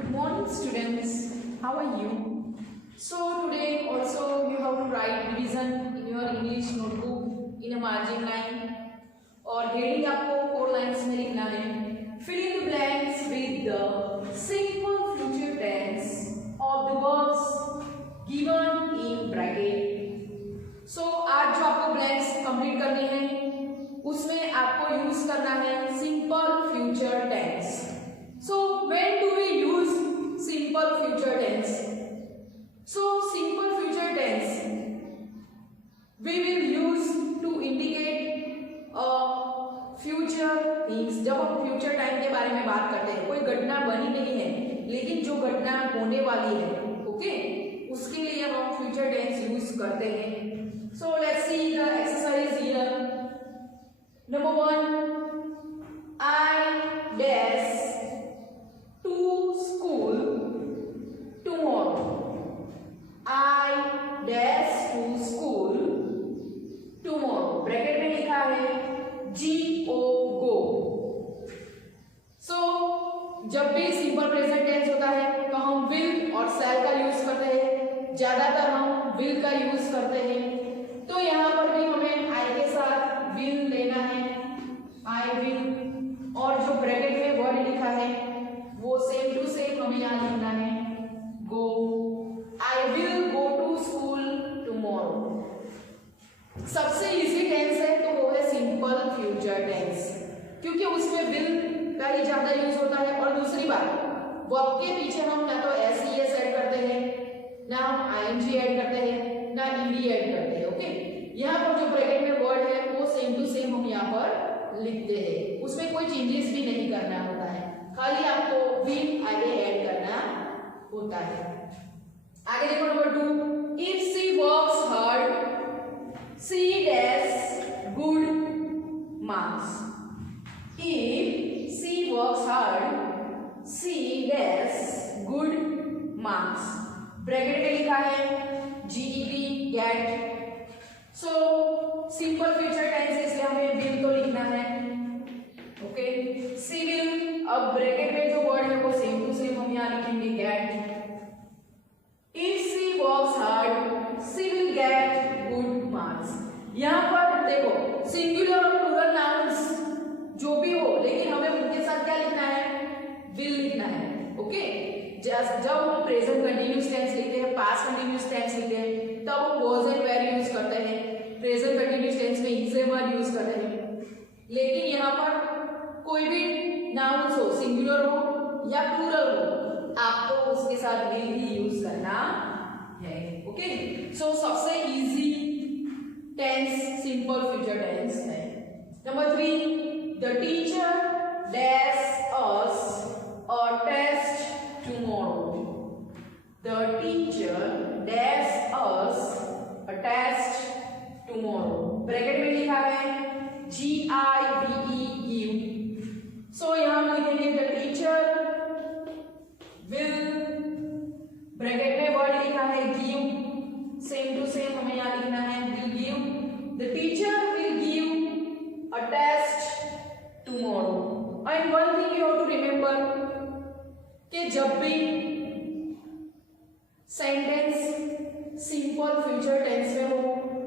Good morning, students. How are you? So today also you have to write division in your English notebook in a margin line. और heading आपको 4 lines में लिखना है. Fill in the blanks with the simple future tense of the verbs given in bracket. So आज जो आपको blanks complete करने हैं उसमें आपको यूज करना है simple future tense. So when do we use simple future tense? So simple future tense we will use to indicate future things. जब हम फ्यूचर टाइम के बारे में बात करते हैं, कोई घटना बनी नहीं है लेकिन जो घटना होने वाली है, ओके, उसके लिए हम फ्यूचर टेंस यूज करते हैं. So let's see the exercise here. Number 1, I dash to school tomorrow. I dash to school tomorrow. Bracket में लिखा है go go. So जब भी सिंपल प्रेजेंट टेंस होता है तो हम will और shall का यूज करते हैं. ज्यादातर हम will का यूज करते हैं. तो यहाँ पर भी हमें I के साथ will लेना है. I will और जो ब्रैकेट में वर्ड लिखा है वो सेम टू सेम हमें यहाँ लिखना है go. I will go to school tomorrow. सबसे इजी टेंस है तो वो है सिंपल फ्यूचर टेंस, क्योंकि उसमें विल का ही ज्यादा यूज होता है. और दूसरी बात, वर्ब के पीछे हम ना तो एस ऐड करते हैं, ना हम आईएनजी ऐड करते हैं, ना ईडी ऐड करते हैं. ओके, यहाँ पर जो ब्रैकेट में वर्ड है वो सेम टू सेम हम यहाँ पर लिखते हैं. उसमें कोई चेंजेस भी नहीं करना होता है, खाली आपको विल आगे ऐड करना होता है. आगे देखो number 2, if she works hard she dash good marks. If she works hard she dash good marks. Bracket में लिखा है GET get. So simple future tense है इसलिए हमें will तो लिखना है. ओके, she will, अब ब्रैकेट में जो वर्ड है वो सेम टू सेम हम यहाँ लिखेंगे get. If she works hard she will get good marks. यहाँ पर देखो सिंगुलर और प्लूरल नाउन्स जो भी हो, लेकिन हमें उनके साथ क्या लिखना है, will लिखना है. ओके, जब हम प्रेजेंट कंटिन्यूअस टेंस लिखते हैं, पास्ट कंटिन्यूअस टेंस लिखते हैं, तब हम was and were यूज करते हैं. प्रेजेंट कंटिन्यूअस टेंस में is and were यूज करते हैं. लेकिन यहाँ पर कोई भी नाउन्स हो, सिंगुलर हो या प्लूरल हो, आपको उसके साथ will ही यूज करना है. ओके, सो सबसे easy tense simple future tense है. Number 3, the teacher dash us a test tomorrow. The teacher dash us a test tomorrow. Bracket में लिखा है GIVE give. सो यहाँ हम लिखेंगे द टीचर विल, ब्रैकेट में वर्ड लिखा है give, सेम टू सेम हमें यहाँ लिखना है will give. The teacher will give a test tomorrow. And one thing you have to remember कि जब भी सेंटेंस सिंपल फ्यूचर टेंस में हो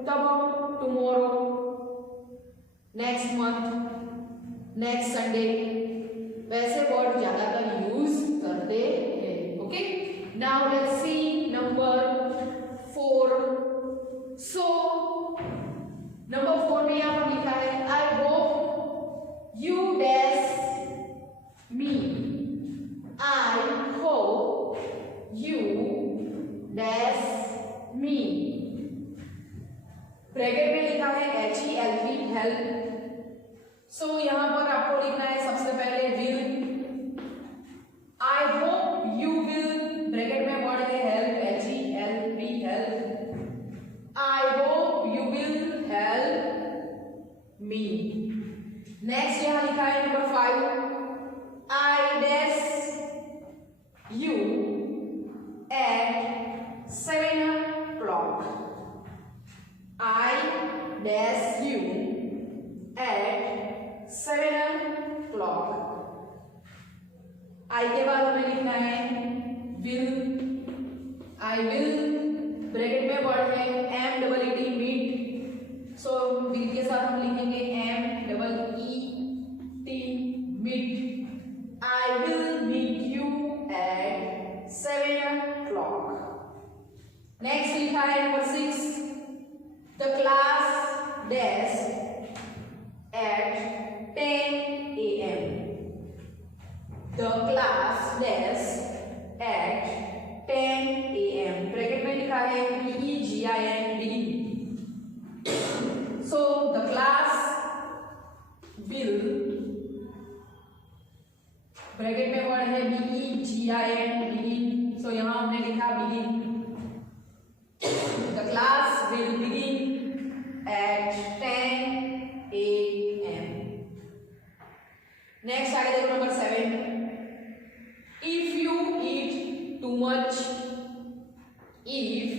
तब हम tomorrow, next month, next Sunday वैसे वर्ड ज्यादातर यूज करते हैं. Okay, now let's see number 4. So number 4 में यहाँ पर लिखा है I hope you dash me. I hope you dash me. Bracket में लिखा है HELP हेल्प. सो यहाँ पर आपको लिखना है सबसे पहले will. I hope you will, bracket में वर्ड है help HELP help. I hope you will help me. Next यहाँ लिखा है number 5, I dash you at 7 o'clock. I dash you at 7 o'clock. I I के बाद हमें लिखना है विल, आई विल, ब्रैकेट में वर्ड है M double E T meet, so will के साथ हम लिखेंगे M double E T meet, I will meet you at 7 o'clock। Next लिखा है number 6, the class desk at 10 a.m. The class desk at 10 a.m. Bracket में लिखा है BEGIN begin। So the class will, bracket में word है BEGIN begin, so यहाँ हमने लिखा begin। The class will begin at 10 a.m. Next आगे देखो number 7, if you eat too much, if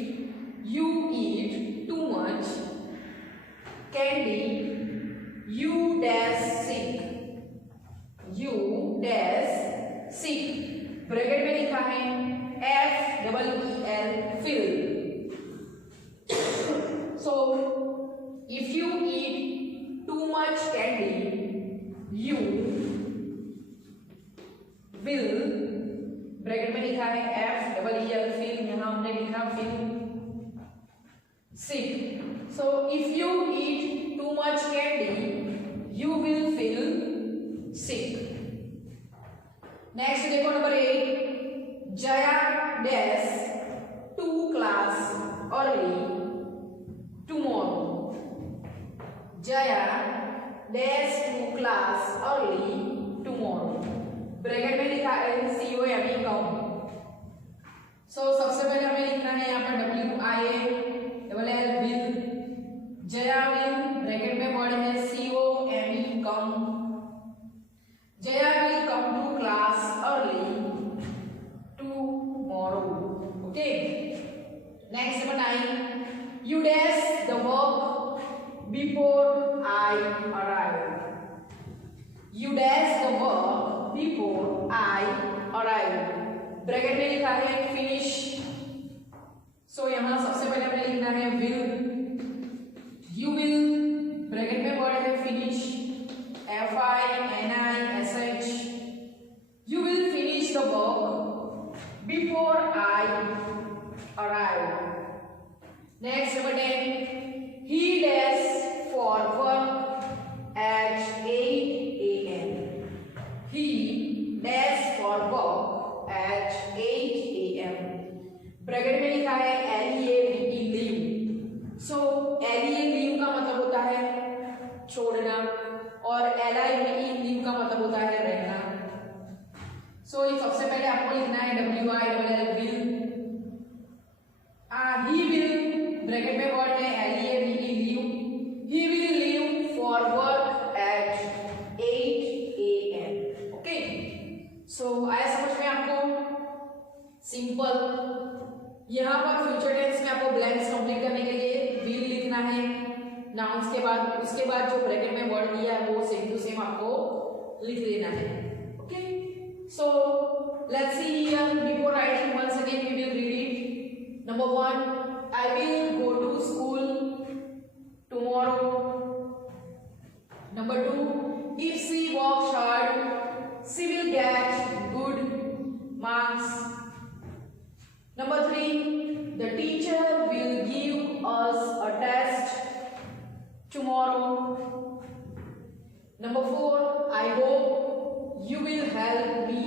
you eat too much candy you dash sick, you dash sick, bracket में लिखा है FEEL fill। So if you eat too much candy you will, bracket में लिखा है FEEL fill, यहाँ हमने लिखा fill sick। So if you eat too much candy you will feel sick। Next देखो number 8, Jaya dash to class early tomorrow, Jaya dash to class early tomorrow, bracket में लिखा है COME कम। सो सबसे पहले हमें लिखना है यहाँ पर WILL will, Jaya will, bracket में वर्ड है COME come, Jaya will come to class early tomorrow। ओके, नेक्स्ट नंबर 9, you dash the work before I arrive, you dash the work before I arrive, bracket में लिखा है finish। सो यहाँ सबसे पहले हमें लिखना है will, you will, ब्रैकेट में वर्ड है finish FINISH, you will finish the work before I arrive। Next number 10, he dash for work at 8 a.m. he dash for work at 8 a.m. Bracket में लिखा है LEAVE लीव। सो LEAVE leave का मतलब होता है छोड़ना और LIVE लीव का मतलब होता है रहना। सो ये सबसे पहले आपको लिखना है WILL will, he will, bracket में वर्ड है LEAVE leave, he will leave for work at 8 a.m. Okay, so आया समझ में आपको? सिंपल। यहाँ पर फ्यूचर टेंस में आपको ब्लैंक्स कंप्लीट करने के लिए will लिखना है नाउन्स के बाद, उसके बाद जो ब्रैकेट में वर्ड दिया है वो सेम टू सेम आपको लिख देना है। Okay, so let's see here, before writing once again we will read it. Number 1, I will go to school tomorrow। Number 2, if she works hard she will get good marks। Number 3, the teacher will give us a test tomorrow। Number 4, I hope you will help me।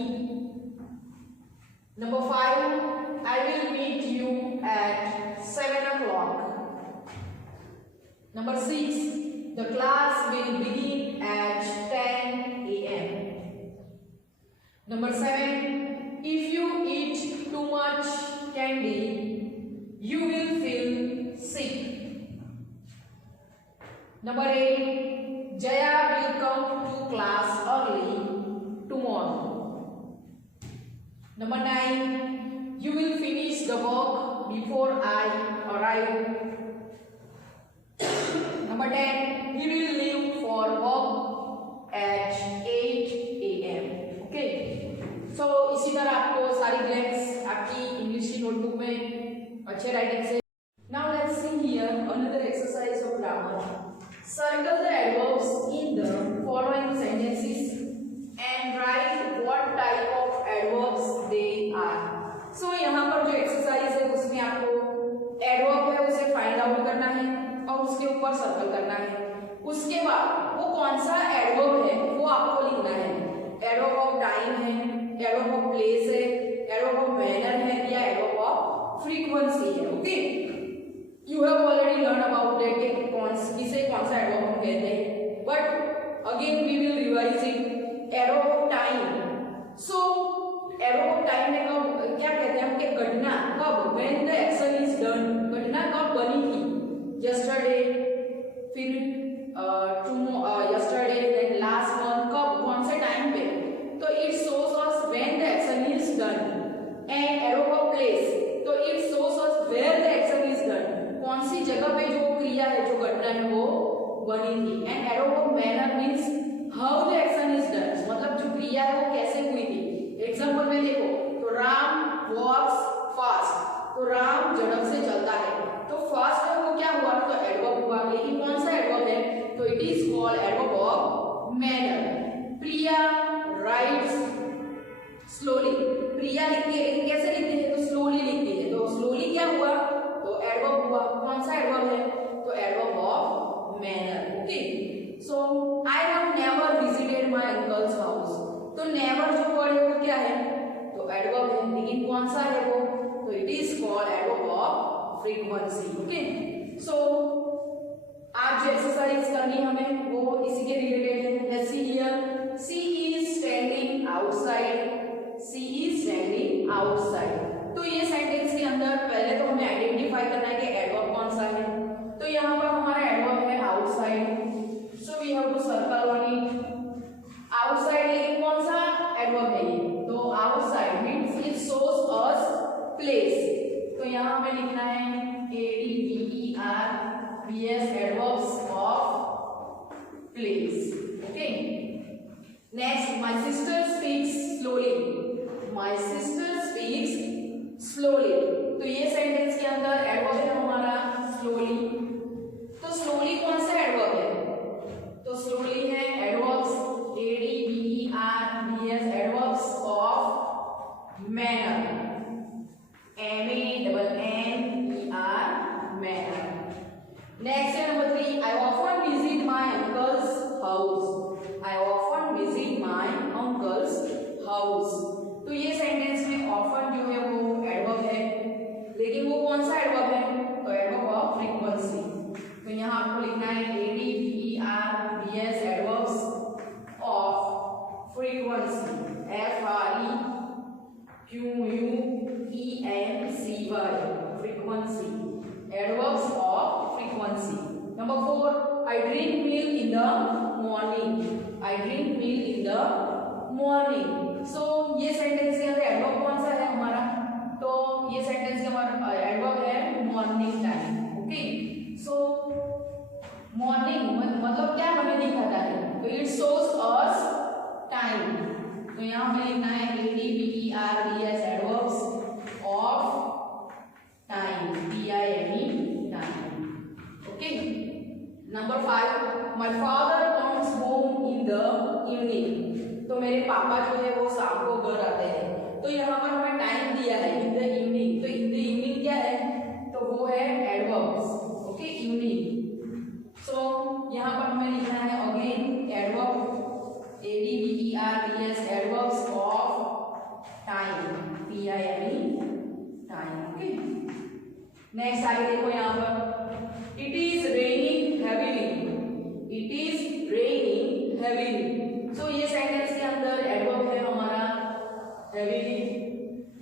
Number 5, I will meet you at 7 o'clock। Number 6, the class will begin at 10 a.m. Number 7, if you eat too much candy you will feel sick। Number 8, Jaya will come to class early tomorrow। Number 9, you will finish the work before I arrive। Number 10, he will leave for work at 8 a.m. Okay, so आपको सारी blanks आपकी English की notebook में अच्छे writing से। Now let's see here another exercise of grammar. Circle the adverbs in the following sentences and write what type of adverbs they are. So यहाँ पर जो एक्सरसाइज है उसमें आपको एडवर्ब है उसे फाइंड आउट करना है और उसके ऊपर सर्कल करना है। उसके बाद वो कौन सा एडवर्ब है वो आपको लिखना है। एडवर्ब ऑफ टाइम है, एडवर्ब ऑफ प्लेस है, एडवर्ब ऑफ मैनर है या एडवर्ब ऑफ फ्रीक्वेंसी है। Okay, you have already learn about that किसे कौन सा एडवर्ब हम कहते हैं, but again we will revise it. Adverb of time, so adverb of time में कब क्या कहते हैं हम कि घटना कब, when the action is done, घटना कब बनी थी, यस्टरडे, फिर यस्टरडे, देन लास्ट मंथ, कब कौन से टाइम पे, तो it shows us when the action is done. And adverb of place, तो it shows us where the action is done, कौन सी जगह पे जो क्रिया है जो घटना है वो बनी थी। And adverb of manner means how the action is done, मतलब जो क्रिया है वो कैसे हुई थी। एग्जांपल में देखो तो राम वॉक्स फास्ट, तो राम झड़प से चलता है, तो फास्ट में वो क्या हुआ, तो एडवर्ब हुआ। लेकिन कौन सा एडवर्ब है, तो it is called adverb of manner. Priya writes slowly, Priya लिखती है लेकिन कैसे लिखती है, तो स्लोली लिखती है, तो स्लोली क्या हुआ, तो एडवर्ब हुआ। कौन सा एडवर्ब है, तो adverb of manner. Okay, so I have never visited my uncle's house, तो नेवर जो वर्ड है वो क्या है, तो एडवर्ब है, लेकिन कौन सा है वो, तो it is called adverb of frequency. Okay, so आज जो एक्सरसाइज करनी है हमें वो इसी के रिलेटेड है। Let's see here, she is standing outside, she is standing outside. तो ये सेंटेंस के अंदर पहले तो हमें आइडेंटिफाई करना है कि एडवर्ब कौन सा है। तो यहाँ पर हमारा एडवर्ब है outside, so we have to circle on it. Outside, लेकिन कौन सा एडवर्ब है ये, तो outside means it shows us place, तो यहाँ हमें लिखना है ADVERBS adverbs of place. Okay, next, my sister speaks slowly, my sister speaks slowly, तो ये सेंटेंस के अंदर एडवर्ब है हमारा स्लोली। तो स्लोली कौन सा एडवर्ब है, तो स्लोली है adverbs ADVERBS adverbs of manner, MANNER manner. Next है number 3, I often visit my uncle's house, I often visit my uncle's house, तो ये सेंटेंस में ऑफन जो है वो एडवर्ब है, लेकिन वो कौन सा एडवर्ब है, तो एडवर्ब ऑफ फ्रीक्वेंसी। तो यहाँ आपको लिखना है ADVERBS adverbs of frequency, FREQUENCY frequency, adverbs of frequency. Number 4, I drink milk in the morning, I drink milk in the morning. So ये सेंटेंस के अंदर एडवर्ब कौन सा है हमारा, तो ये सेंटेंस के हमारा एडवर्ब है मॉर्निंग टाइम। ओके, सो मॉर्निंग मतलब क्या हमें दिखाता है, तो इट शोस अस टाइम, तो यहाँ पे लिखना है ADVERBS adverbs of time, TIME time. Okay, number 5, my father comes home in the evening, तो मेरे पापा जो है वो शाम को घर आते हैं, तो यहाँ पर हमें टाइम दिया है इन द इवनिंग, तो इन द इवनिंग क्या है, तो वो है एडवर्ब्स। ओके, इवनिंग, सो यहाँ पर हमें लिखना है again adverb ADVERBS adverbs of time, TIME time. Okay, next आगे देखो यहाँ पर, it is raining heavily, it is raining heavily, so ये सेंटेंस के अंदर एडवर्ब है हमारा हैवीली।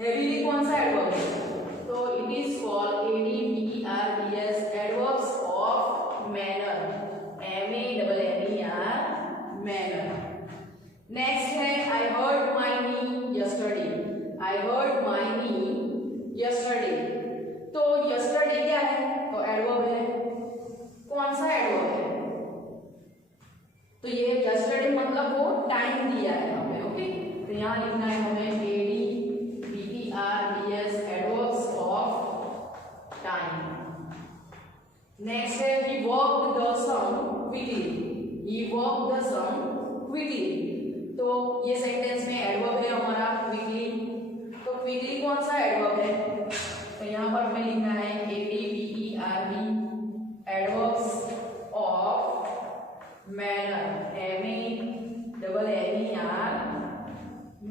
हैवीली कौन सा एडवर्ब है, तो it is called ADVERBS adverbs of manner, MANNER manner. Next है I hurt my knee yesterday, I hurt my knee yesterday, तो यस्टरडे क्या है, तो एडवर्ब है, कौन सा एडवर्ब है, तो ये यस्टरडे मतलब वो टाइम दिया है हमें। ओके, तो यहाँ लिखना है हमें क्विकली कौन सा एडवर्ब है, तो यहाँ पर हमें लिखना है ADVERB, adverbs of manner, MER,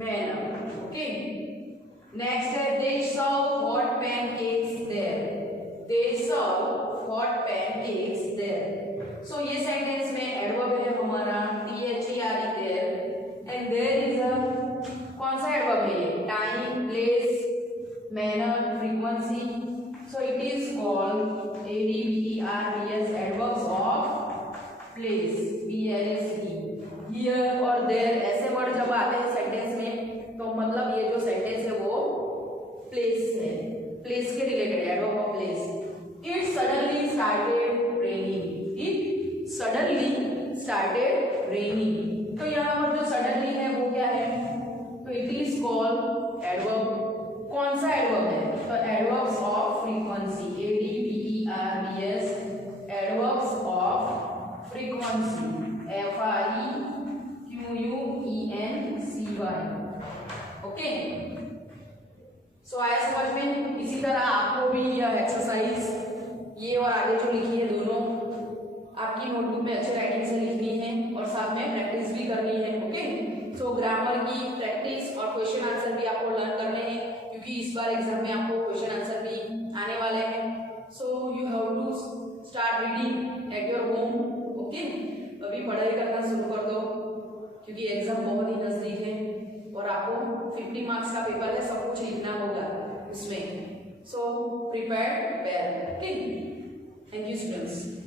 manner. Okay, next है they serve hot pancakes there, they serve hot pancakes there. So ये सेंटेंस में एडवर्ब है हमारा THERE there, and there is a कौन सा एडवर्ब है ये, time, place, manner, frequency. So it is called ADVERBS, adverbs of place, PLACE। Here और there ऐसे वर्ड जब आते हैं सेंटेंस में, तो मतलब ये जो सेंटेंस है वो प्लेस है, प्लेस के related, adverb of place. It suddenly started raining, it suddenly started raining. तो यहाँ पर जो सडनली है वो क्या है, तो इट इज कॉल्ड एडवर्ब, कौन सा एडवर्ब है, तो adverbs of frequency, ADVERBS, adverbs of frequency, FREQUENCY। Okay, so आया समझ में। इसी तरह आपको भी यह एक्सरसाइज ये और आगे जो लिखी है दोनों आपकी नोटबुक में अच्छे राइटिंग से लिखनी है और साथ में प्रैक्टिस भी करनी है। ओके, सो ग्रामर की प्रैक्टिस और क्वेश्चन आंसर भी आपको लर्न करने हैं, क्योंकि इस बार एग्जाम में आपको क्वेश्चन आंसर भी आने वाले हैं। So you have to start reading at your home. Okay, अभी पढ़ाई करना शुरू कर दो, क्योंकि एग्जाम बहुत ही नजदीक है और आपको 50 मार्क्स का पेपर है, सब कुछ लिखना होगा उसमें। So prepare well. Okay, thank you students.